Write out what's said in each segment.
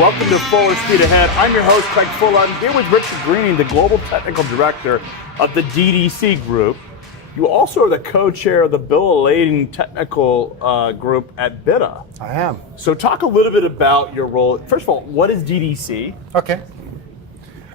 Welcome to Fuller Speed Ahead. I'm your host, Craig Fuller. I'm here with Richard Greening, the Global Technical Director of the DDC Group. You also are the co-chair of the Bill of Lading Technical Group at BiTA. I am. So talk a little bit about your role. First of all, what is DDC? Okay.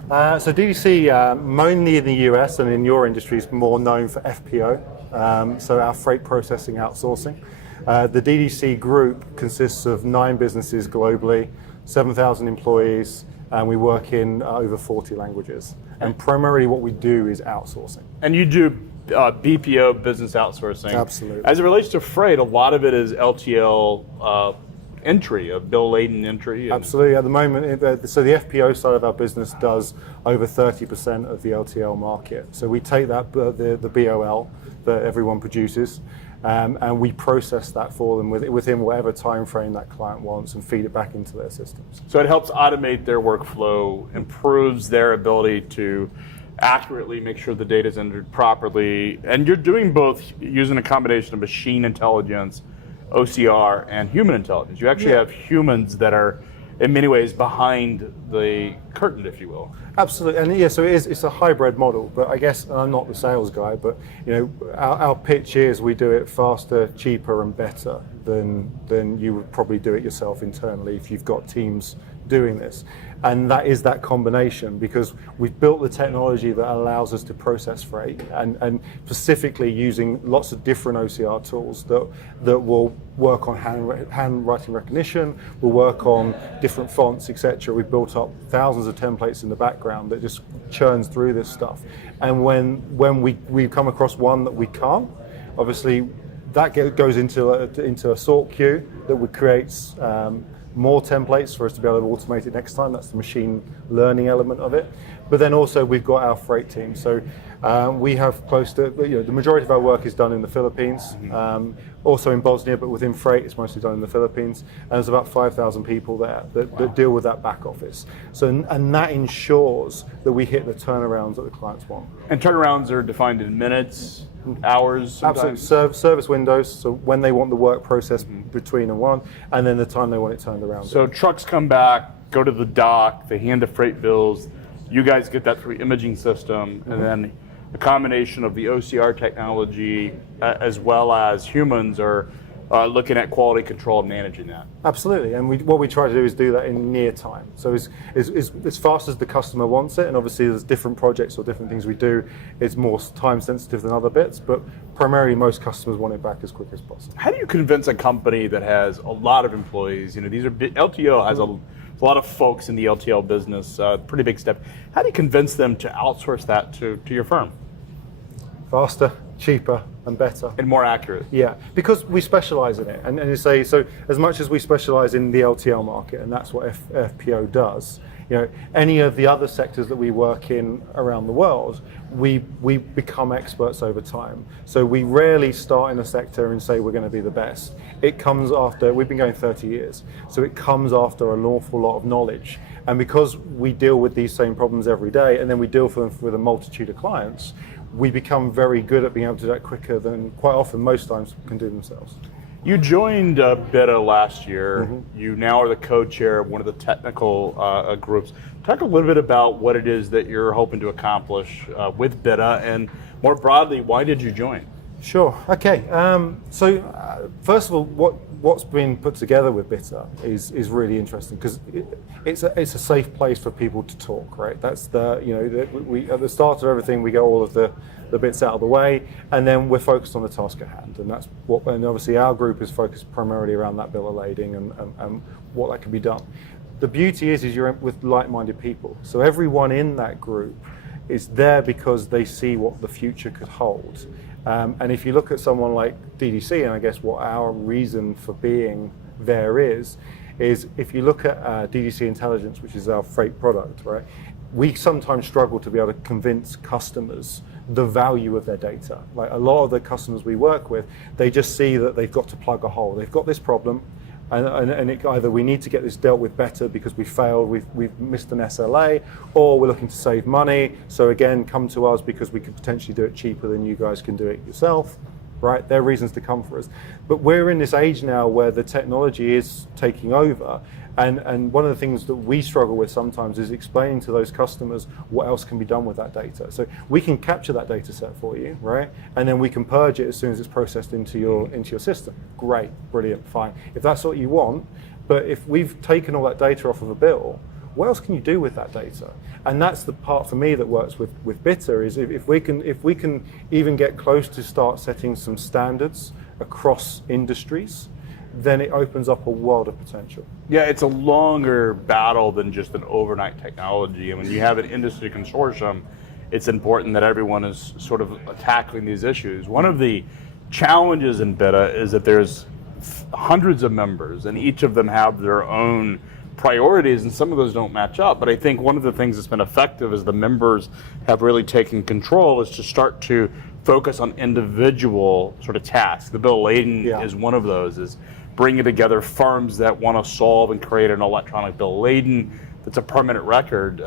So DDC, mainly in the US and in your industry, is more known for FPO, so our freight processing outsourcing. The DDC Group consists of 9 businesses globally, 7,000 employees, and we work in over 40 languages. And primarily what we do is outsourcing. And you do BPO, business outsourcing. Absolutely. As it relates to freight, a lot of it is LTL entry, a bill laden entry. Absolutely. At the moment, so the FPO side of our business does over 30% of the LTL market. So we take that, the BOL that everyone produces, and we process that for them within whatever time frame that client wants and feed it back into their systems. So it helps automate their workflow, improves their ability to accurately make sure the data is entered properly. And you're doing both using a combination of machine intelligence, OCR, and human intelligence. You actually have humans that are in many ways behind the curtain, if you will. Absolutely, and so it's a hybrid model, but I guess I'm not the sales guy, but our pitch is we do it faster, cheaper, and better than you would probably do it yourself internally if you've got teams doing this. And that is that combination, because we've built the technology that allows us to process freight, and specifically using lots of different OCR tools that will work on handwriting recognition, will work on different fonts, etc. We've built up thousands of templates in the background that just churns through this stuff. And when we come across one that we can't, obviously that goes into a sort queue that would create more templates for us to be able to automate it next time. That's the machine learning element of it. But then also we've got our freight team. So we have close to, the majority of our work is done in the Philippines, also in Bosnia, but within freight it's mostly done in the Philippines. And there's about 5,000 people there that deal with that back office. So, and that ensures that we hit the turnarounds that the clients want. And turnarounds are defined in minutes, hours, sometimes? Absolutely. Service windows, so when they want the work process between and one, and then the time they want it turned around. So trucks come back, go to the dock, they hand the freight bills, you guys get that through imaging system, and then a combination of the OCR technology as well as humans are looking at quality control and managing that. Absolutely, and what we try to do is do that in near time. So as fast as the customer wants it, and obviously there's different projects or different things we do, it's more time sensitive than other bits, but primarily most customers want it back as quick as possible. How do you convince a company that has a lot of employees, these are LTL has a lot of folks in the LTL business, pretty big step. How do you convince them to outsource that to your firm? Faster, cheaper, and better. And more accurate. Yeah, because we specialize in it. And you say, so as much as we specialize in the LTL market, and that's what FPO does, any of the other sectors that we work in around the world, we become experts over time. So we rarely start in a sector and say we're going to be the best. It comes after, we've been going 30 years, so it comes after an awful lot of knowledge. And because we deal with these same problems every day, and then we deal with a multitude of clients, we become very good at being able to do that quicker than quite often most times can do themselves. You joined BiTA last year. You now are the co-chair of one of the technical groups. Talk a little bit about what it is that you're hoping to accomplish with BiTA, and more broadly, why did you join? Sure. Okay. So first of all, what's been put together with BiTA is really interesting, because it's a safe place for people to talk. Right. That's we at the start of everything we get all of the bits out of the way, and then we're focused on the task at hand, and that's what. And obviously our group is focused primarily around that bill of lading and what that can be done. The beauty is you're with like-minded people. So everyone in that group is there because they see what the future could hold. And if you look at someone like DDC, and I guess what our reason for being there is if you look at DDC Intelligence, which is our freight product, right? We sometimes struggle to be able to convince customers the value of their data. Like a lot of the customers we work with, they just see that they've got to plug a hole. They've got this problem, and it, either we need to get this dealt with better because we failed, we've missed an SLA, or we're looking to save money. So again, come to us because we could potentially do it cheaper than you guys can do it yourself. right? They're reasons to come for us. But we're in this age now where the technology is taking over. And one of the things that we struggle with sometimes is explaining to those customers what else can be done with that data. So we can capture that data set for you, right? And then we can purge it as soon as it's processed into your system. Great, brilliant, fine. If that's what you want, but if we've taken all that data off of a bill, what else can you do with that data? And that's the part for me that works with BiTA, is if we can even get close to start setting some standards across industries, then it opens up a world of potential. Yeah, it's a longer battle than just an overnight technology. And when you have an industry consortium, it's important that everyone is sort of tackling these issues. One of the challenges in BiTA is that there's hundreds of members, and each of them have their own priorities, and some of those don't match up. But I think one of the things that's been effective is the members have really taken control is to start to focus on individual sort of tasks. The bill of lading is one of those, is bringing together firms that want to solve and create an electronic bill of lading that's a permanent record.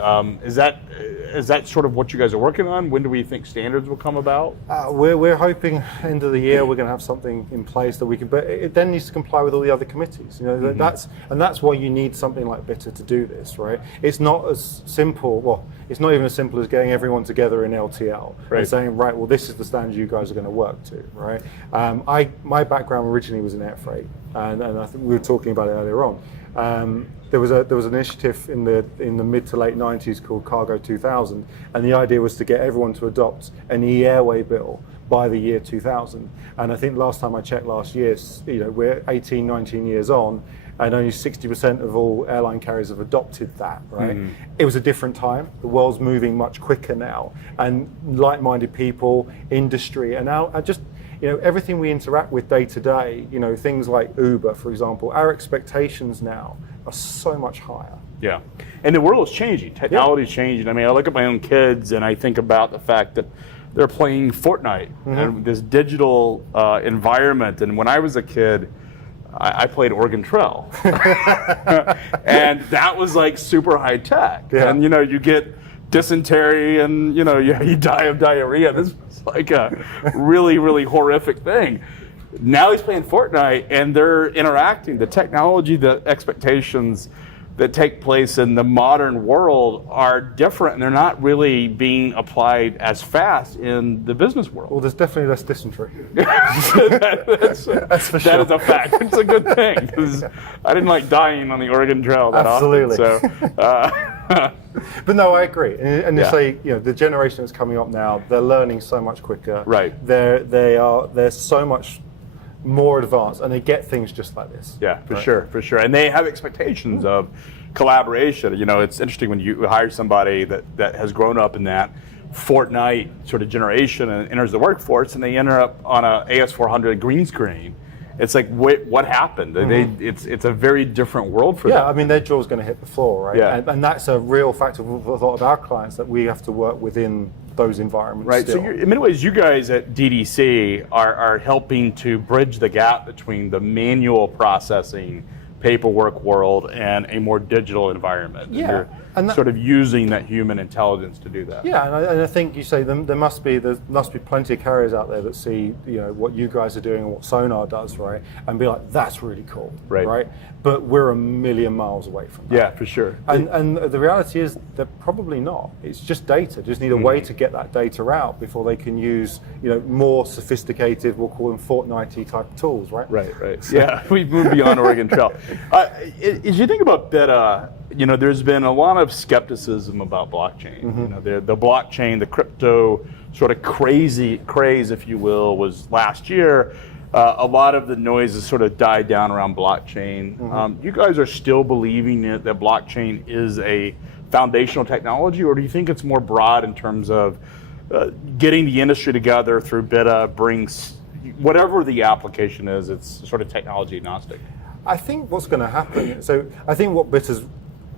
Is that sort of what you guys are working on? When do we think standards will come about? We're hoping end of the year we're going to have something in place that we can, but it then needs to comply with all the other committees. You know, that's why you need something like BiTA to do this, right? It's not as simple. Well, it's not even as simple as getting everyone together in LTL and saying, right, well, this is the standard you guys are going to work to, right? My background originally was in air freight, and I think we were talking about it earlier on. There was an initiative in the mid to late 90s called Cargo 2000, and the idea was to get everyone to adopt an e-airway bill by the year 2000. And I think last time I checked last year, we're 18, 19 years on, and only 60% of all airline carriers have adopted that, right? It was a different time. The world's moving much quicker now, and like-minded people, industry, and now just everything we interact with day to day, things like Uber, for example, our expectations now are so much higher. Yeah, and the world is changing. Technology is changing. I mean, I look at my own kids and I think about the fact that they're playing Fortnite and this digital environment. And when I was a kid, I played Oregon Trail, and that was like super high tech. Yeah. And you get dysentery and you die of diarrhea. This was like a really, really horrific thing. Now he's playing Fortnite and they're interacting. The technology, the expectations that take place in the modern world are different, and they're not really being applied as fast in the business world. Well, there's definitely less dysentery. That's for sure. That is a fact. It's a good thing, because I didn't like dying on the Oregon Trail that Absolutely. often. So, but no, I agree. And it's the generation that's coming up now, they're learning so much quicker. Right. They're so much more advanced, and they get things just like this. Yeah, for sure. And they have expectations of collaboration. It's interesting when you hire somebody that has grown up in that Fortnite sort of generation and enters the workforce, and they enter up on a AS400 green screen. It's like, what happened? It's a very different world for them. Yeah, I mean, their jaw's going to hit the floor, right? Yeah. And that's a real factor for a lot of our clients, that we have to work within those environments. Right. Still. So in many ways, you guys at DDC are helping to bridge the gap between the manual processing paperwork world and a more digital environment. Yeah. And sort of using that human intelligence to do that. Yeah, and I think you say there must be plenty of carriers out there that see what you guys are doing and what Sonar does, right, and be like, that's really cool, right? But we're a million miles away from that. Yeah, for sure. And the reality is they're probably not. It's just data. Just need a way to get that data out before they can use more sophisticated, we'll call them Fortnite type tools, right? Right. So. Yeah, we've moved beyond Oregon Trail. As you think about BiTA, there's been a lot of skepticism about blockchain. The blockchain, the crypto sort of craze, if you will, was last year. A lot of the noise has sort of died down around blockchain. You guys are still believing that blockchain is a foundational technology, or do you think it's more broad in terms of getting the industry together through BiTA brings whatever the application is, it's sort of technology agnostic? I think what's going to happen, so I think what BiTA's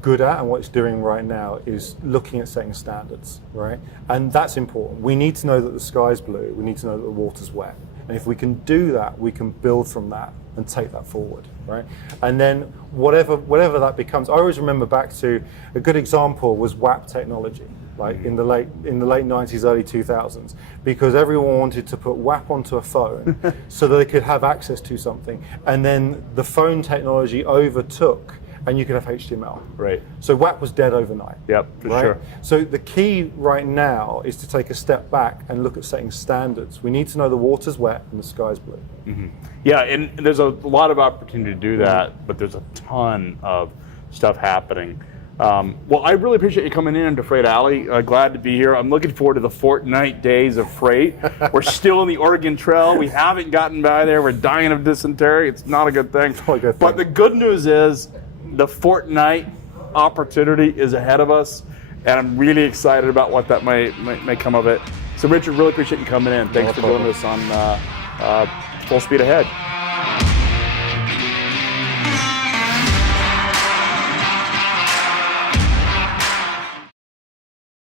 good at and what it's doing right now is looking at setting standards, right? And that's important. We need to know that the sky's blue. We need to know that the water's wet. And if we can do that, we can build from that and take that forward, right? And then whatever that becomes, I always remember back to a good example was WAP technology, like in the late 90s, early 2000s, because everyone wanted to put WAP onto a phone so that they could have access to something. And then the phone technology overtook, and you could have HTML. Right. So WAP was dead overnight. Yep, for right? sure. So the key right now is to take a step back and look at setting standards. We need to know the water's wet and the sky's blue. Mm-hmm. Yeah, and there's a lot of opportunity to do that, but there's a ton of stuff happening. Well, I really appreciate you coming in to Freight Alley. Glad to be here. I'm looking forward to the fortnight days of freight. We're still in the Oregon Trail. We haven't gotten by there. We're dying of dysentery. It's not a good thing. Not a good thing. But the good news is the fortnight opportunity is ahead of us, and I'm really excited about what that may come of it. So, Richard, really appreciate you coming in. Thanks for joining us on Full Speed Ahead.